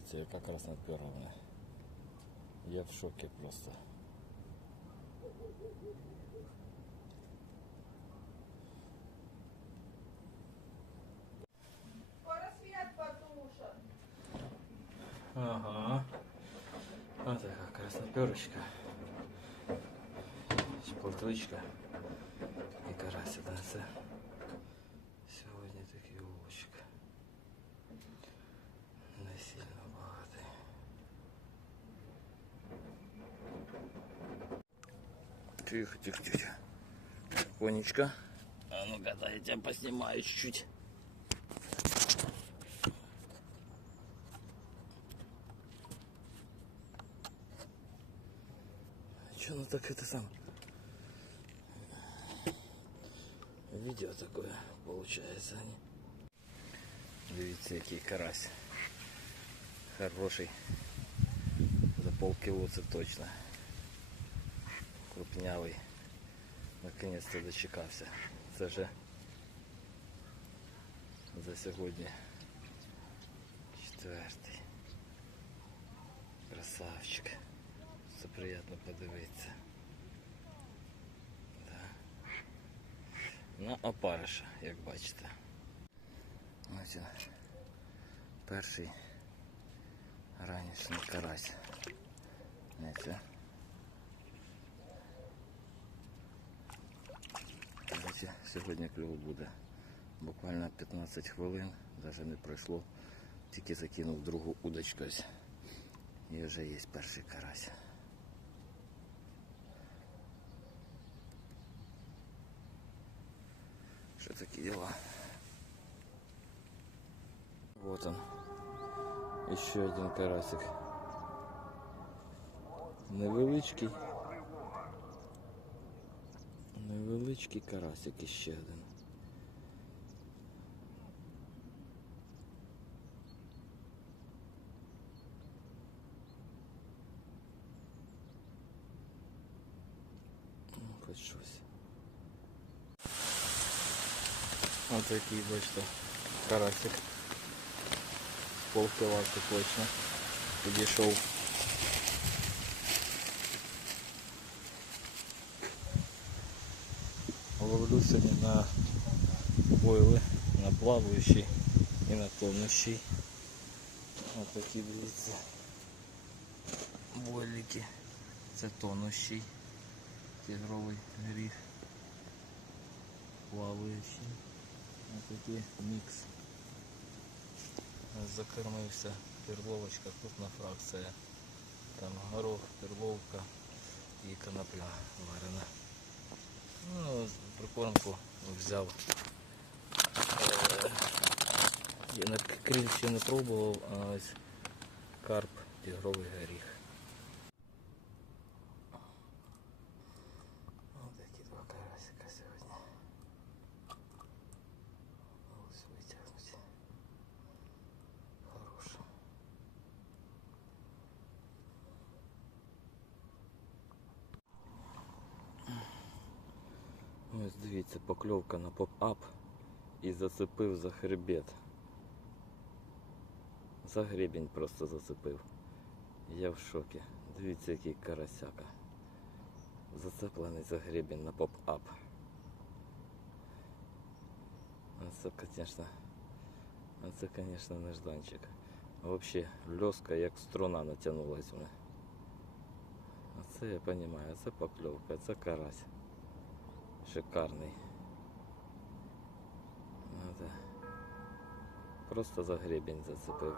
Дивіться, яка красноперовна. Я в шокі просто. Скоро свет потушат. Ага. Вот такая красноперочка. Шплотвичка. І карась один Тихо, тихо, тихо. Конечка. А ну-ка, я тебя поснимаю чуть-чуть. Че ну так это сам? Видео такое получается. Они. Дивіться, який карась. Хороший. За полкіло це точно. Крупнявий. Наконець-то дочекався. Це вже за сьогодні четвертий. Красавчик. Це приємно подивитися. Да. На опариша, як бачите. Ось він. Перший ранішній карась. Не це. Короче, сьогодні кльово буде. Буквально 15 хвилин, навіть не пройшло. Тільки закинув другу удочку. І вже є перший карась. Что такие дела? Вот он. Еще один карасик. Невеличкий. Невеличкий карасик іще один. Ну, хоч щось. Ось такий, бачите, карасик. Полкилаки точно. Підійшов. Ловлю сьогодні на бойли, на плаваючий і на тонущий. Ось такі дивіться. Бойлики. Це тонущий. Тигровий гріх. Плаваючий. Ось такий мікс. Закормився перловочка, крупна фракція. Там горох, перловка і конопля варена. Ну, прикормку взяв. Е, Я на крильці не пробував, а ось карп, тигровий горіх. Ось такі два карасика сьогодні. Ось витягнуть. Хороше. Ось дивіться, покльовка на поп-ап і зацепив за хребет. За гребінь просто зацепив. Я в шокі. Дивіться, який карасяка. Зацеплений за гребінь на поп-ап. Це, звісно, це, звісно, нежданчик. Взагалі, льоска як струна натягнулась це я розумію, це покльовка, це карась. Шикарний. Ну. Просто за гребень зацепив.